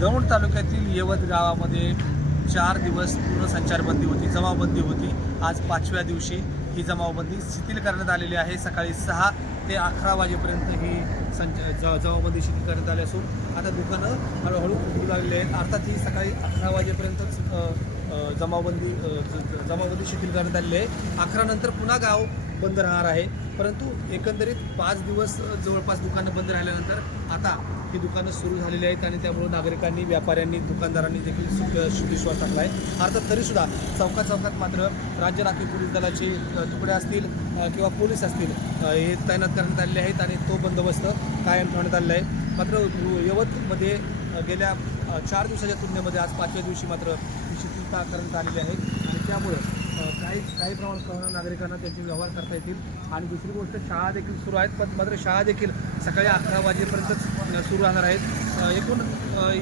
दौंड तालुक्यातील यवत गावामध्ये चार दिवस पूर्ण संचारबंदी होती जमावबंदी होती. आज पाचव्या दिवशी ही जमावबंदी शिथिल करण्यात आलेली आहे. सकाळी सहा ते अकरा वाजेपर्यंत ही संच ज जमावबंदी शिथिल करण्यात आली असून आता दुकानं हळूहळू उघडू लागलेली आहेत. अर्थात ही सकाळी अकरा वाजेपर्यंतच जमावबंदी जमावबंदी शिथिल करण्यात आलेली आहे. अकरानंतर पुन्हा गाव बंद राहणार आहे. परंतु एकंदरीत पाच दिवस जवळपास दुकानं बंद राहिल्यानंतर आता ही दुकानं सुरू झालेली आहेत आणि त्यामुळे नागरिकांनी व्यापाऱ्यांनी दुकानदारांनी देखील सुविश्वास टाकला आहे अर्थात तरीसुद्धा चौकात चौकात मात्र राज्य राखीव पोलीस दलाचे तुकडे असतील किंवा पोलीस असतील हे तैनात करण्यात आलेले आहेत आणि तो बंदोबस्त कायम ठेवण्यात आलेला आहे. मात्र यवतमध्ये गेल्या चार दिवसाच्या तुलनेमध्ये आज पाचव्या दिवशी मात्र शिथिलता करण्यात आलेली आहे. आणि त्यामुळं काही काही प्रमाणात नागरिकांना त्यांचे व्यवहार करता येतील. आणि दुसरी गोष्ट शाळा देखील सुरू आहेत पण मात्र शाळा देखील सकाळी अकरा वाजेपर्यंतच सुरू राहणार आहेत. एकूण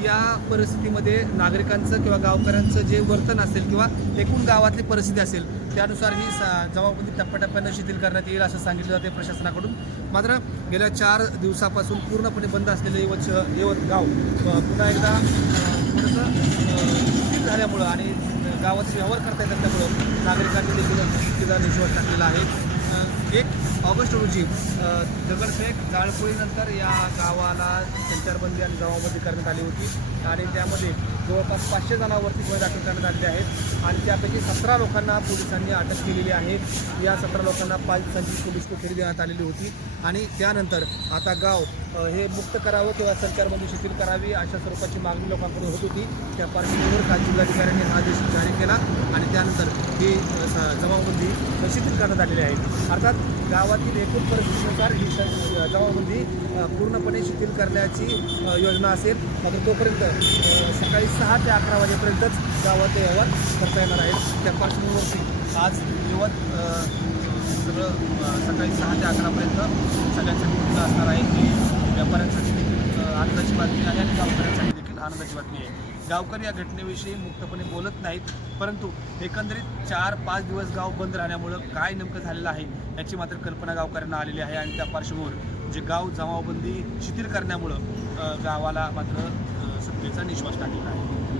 या परिस्थितीमध्ये नागरिकांचं किंवा गावकऱ्यांचं जे वर्तन असेल किंवा एकूण गावातली परिस्थिती असेल त्यानुसार ही स- जबाबदारी टप्प्याटप्प्यानं शिथिल करण्यात येईल असं सांगितलं जाते प्रशासनाकडून. मात्र गेल्या चार दिवसापासून पूर्णपणे बंद असलेले यवत यवत गाव पुन्हा एकदा थोडंसं शिथिल झाल्यामुळं आणि गावाचा व्यवहार करता येतात त्यामुळं नागरिकांनी देखील तिचा निश्वास टाकलेला आहे. एक ऑगस्ट रोजी दगडफेक जाळपोळीनंतर या गावाला संचारबंदी आणि गावामध्ये करण्यात आली होती. आणि त्यामध्ये जवळपास पाचशे जणांवरती गुन्हे दाखल करण्यात आलेले आहेत. आणि त्यापैकी सतरा लोकांना पोलिसांनी अटक केलेली आहे. या सतरा लोकांना पाच दिवसांची पोलीस कोठडी देण्यात आलेली होती. आणि त्यानंतर आता गाव हे मुक्त करावं किंवा सरकारमध्ये शिथिल करावी अशा स्वरूपाची मागणी लोकांकडून होत होती. त्या पार्श्वभूमीवर काल जिल्हाधिकाऱ्यांनी हा आदेश जारी केला आणि त्यानंतर ही जमावबंदी शिथिल करण्यात आलेली आहे. अर्थात गावातील एकूण परिस्थितीनुसार ही जमावबंदी पूर्णपणे शिथिल करण्याची योजना असेल. मात्र तोपर्यंत सकाळी सहा ते अकरा वाजेपर्यंतच गावात व्यवहार करता येणार आहेत. त्या पार्श्वभूमीवरती आज यवत सगळं सकाळी सहा ते अकरापर्यंत सगळ्यांसाठी खुलं असणार आहे. गावकऱ्यांसाठी देखील आनंदाची बातमी आहे आणि गावकऱ्यांसाठी देखील आनंदाची बातमी आहे. गावकरी या घटनेविषयी मुक्तपणे बोलत नाहीत परंतु एकंदरीत चार पाच दिवस गाव बंद राहण्यामुळं काय नेमकं झालेलं आहे याची मात्र कल्पना गावकऱ्यांना आलेली आहे आणि त्या पार्श्वभूमीवर जे गाव जमावबंदी शिथिल करण्यामुळं गावाला मात्र अ, निश्वास टाकलेला आहे.